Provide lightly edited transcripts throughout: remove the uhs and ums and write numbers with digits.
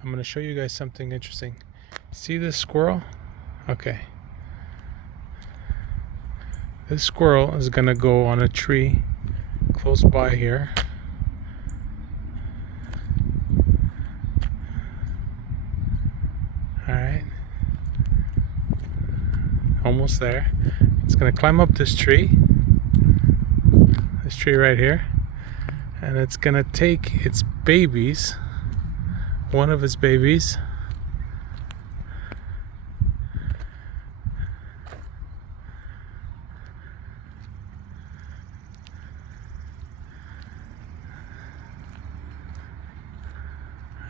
I'm going to show you guys something interesting. See this squirrel? Okay. This squirrel is going to go on a tree close by here. Alright. Almost there. It's going to climb up this tree. This tree right here. And it's going to take its babies, one of its babies,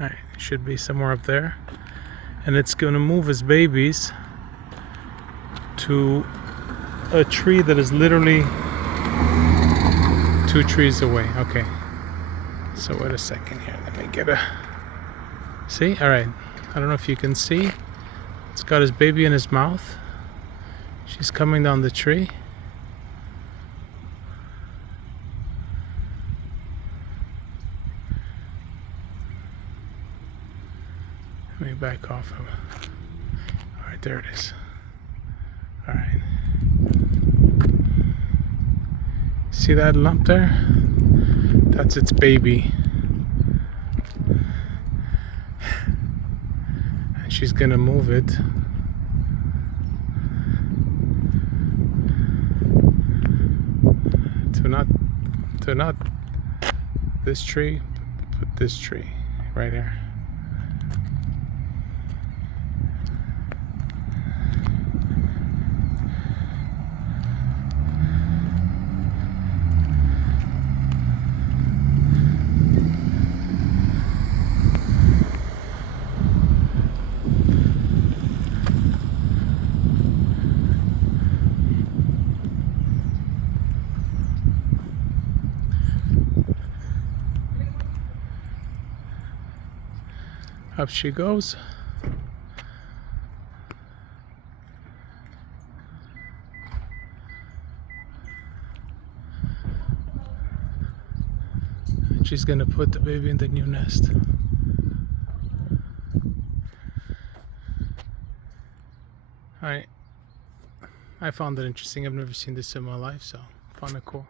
alright, should be somewhere up there, and it's going to move its babies to a tree that is literally 2 trees away. Okay, so wait a second here, let me get a see. All right, I don't know if you can see, it's got his baby in his mouth. She's coming down the tree. Let me back off him. All right, there it is. All right, see that lump there? That's its baby. And she's gonna move it to not this tree, but this tree right here. Up she goes. And she's gonna put the baby in the new nest. I found it interesting. I've never seen this in my life, so found it cool.